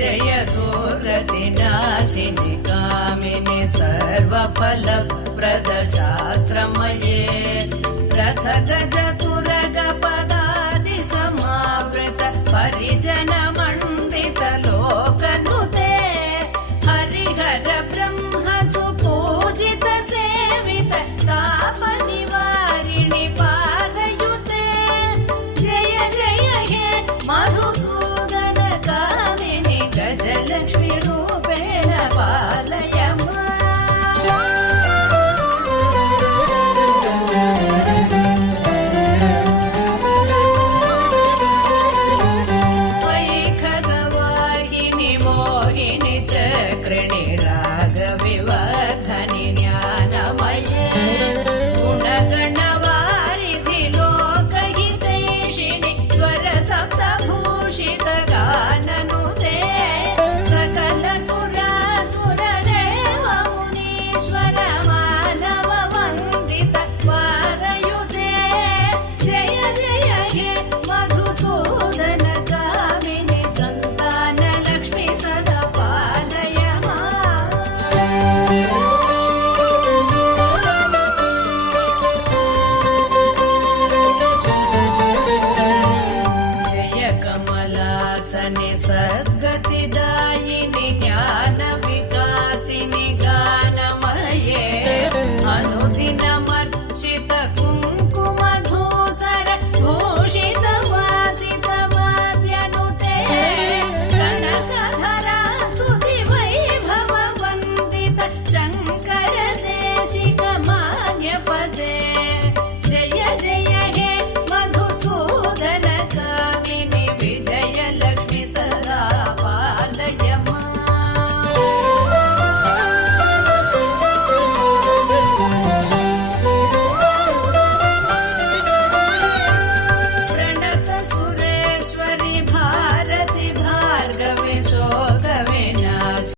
जय दुर्गतिनाशिनि कामिनि सर्वफलप्रद शास्त्रमये रथ गज तुरग पदादि समावृत परिजन मण्डित लोकनुते हरिहर ब्रह्म सुपूजित सेवित ताप निवारिणि पादयुते जय जय हे मधुसूदन कामिनि गजलक्ष्मी रूपेण पालय वैखगवाहिनि मोहिनि चक्रिणि रागविवर्धनि ज्ञानमये गुणगणवारिधि लोकहितैषिणि स्वर सप्तभूषित गाननुते सकल सुरासुर देव मुनीश्वर मानव वन्दित वारयुते जय जय हे मधुसूदन कामिनि सन्तान लक्ष्मी सदा पालय जय कमलासने सद्गतिदायिनि ज्ञान